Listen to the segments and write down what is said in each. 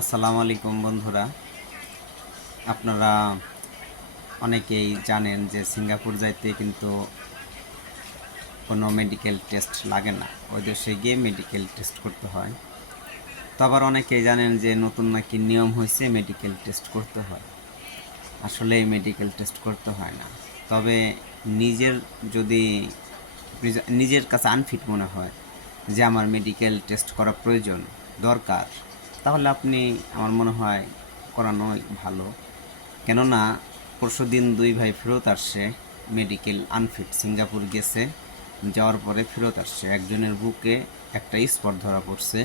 আসসালামু আলাইকুম বন্ধুরা। আপনারা অনেকেই জানেন যে সিঙ্গাপুর যাইতে কিন্তু কোনো মেডিকেল টেস্ট লাগে না। ওই দেশে গিয়ে মেডিকেল টেস্ট করতে হয়। তো আবার অনেকেই জানেন যে নতুন নাকি নিয়ম হয়েছে মেডিকেল টেস্ট করতে হয়। আসলে মেডিকেল টেস্ট করতে হয় না। তবে নিজের যদি নিজের কাছে আনফিট মনে হয় যে আমার মেডিকেল টেস্ট করা প্রয়োজন, দরকার তাহলে আপনি, আমার মনে হয় করানোই ভালো। কেননা, পরশু দিন দুই ভাই ফেরত আসছে মেডিকেল আনফিট সিঙ্গাপুর গেছে। যাওয়ার পরে ফেরত আসছে। একজনের বুকে একটা স্পট ধরা পড়ছে।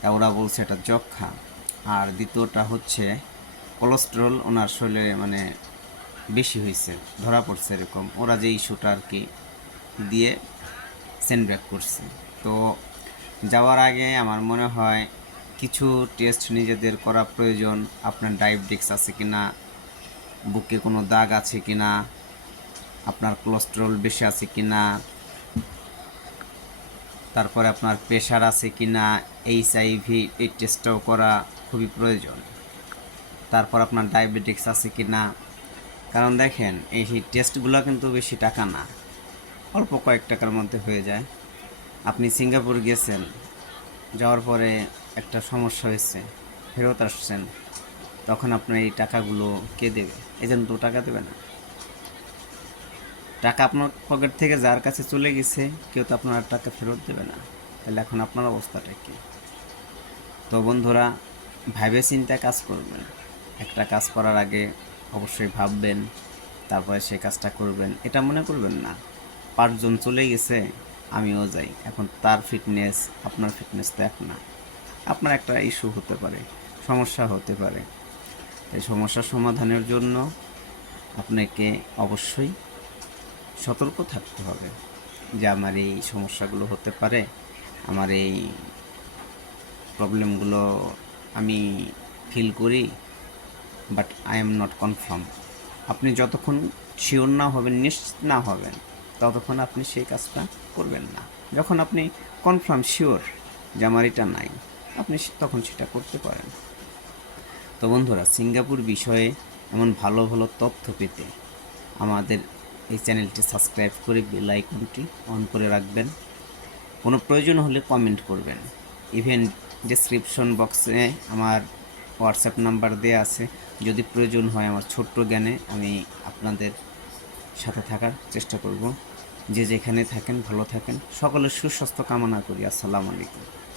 তা ওরা বলছে এটা যক্ষা আর দ্বিতীয়টা হচ্ছে কোলেস্টেরল ওনার শরীরে মানে বেশি হয়েছে, ধরা পড়ছে এরকম। ওরা যে ইস্যুটা আর কি দিয়ে সেন্ড ব্যাক করছে। তো যাওয়ার আগে আমার মনে হয় কিছু টেস্ট নিজেদের করা প্রয়োজন। আপনার ডায়াবেটিক্স আছে কি না বুকে কোনো দাগ আছে কি না আপনার কোলেস্টেরল বেশি আছে কি না তারপরে আপনার প্রেশার আছে কি না এইচআইভি এই টেস্টটাও করা খুবই প্রয়োজন। তারপর আপনার ডায়াবেটিক্স আছে কি না কারণ দেখেন, এই টেস্টগুলো কিন্তু বেশি টাকা না। অল্প কয়েক টাকার মধ্যে হয়ে যায়। আপনি সিঙ্গাপুর গেছেন, যাওয়ার পরে একটা সমস্যা হয়েছে, ফেরত আসছেন, তখন আপনার এই টাকাগুলো কে দেবে? এজেন্ট তো টাকা দেবে না। টাকা আপনার পকেট থেকে যার কাছে চলে গেছে, কেউ তো আপনার টাকা ফেরত দেবে না। তাহলে এখন আপনার অবস্থাটা কি? তো বন্ধুরা, ভাইবে চিন্তায় কাজ করবেন। একটা কাজ করার আগে অবশ্যই ভাববেন, তারপরে সেই কাজটা করবেন। এটা মনে করবেন না, পাঁচজন চলে গেছে, আমিও যাই। এখন তার ফিটনেস আপনার ফিটনেস তো এক না। আপনার একটা ইস্যু হতে পারে, সমস্যা হতে পারে। এই সমস্যার সমাধানের জন্য আপনাকে অবশ্যই সতর্ক থাকতে হবে যে আমার এই সমস্যাগুলো হতে পারে, আমার এই প্রবলেমগুলো আমি ফিল করি but I am not confirm আপনি যতক্ষণ শিওর না হবেন, নিশ্চিত না হবেন, ততক্ষণ আপনি সেই কাজটা করবেন না। যখন আপনি কনফার্ম শিওর যে আমার এটা নাই আপনি তখন সেটা করতে পারেন। তো বন্ধুরা, সিঙ্গাপুর বিষয়ে এমন ভালো ভালো তথ্য পেতে আমাদের এই চ্যানেলটি সাবস্ক্রাইব করে বেল আইকনটি অন করে রাখবেন। কোনো প্রয়োজন হলে কমেন্ট করবেন। ইভেন ডিসক্রিপশন বক্সে আমার হোয়াটসঅ্যাপ নাম্বার দেওয়া আছে। যদি প্রয়োজন হয় আমার ছোট্ট জ্ঞানে আমি আপনাদের সাথে থাকার চেষ্টা করব। যে যেখানে থাকেন, ভালো থাকেন। সকলের সুস্বাস্থ্য কামনা করি। আসসালামু আলাইকুম।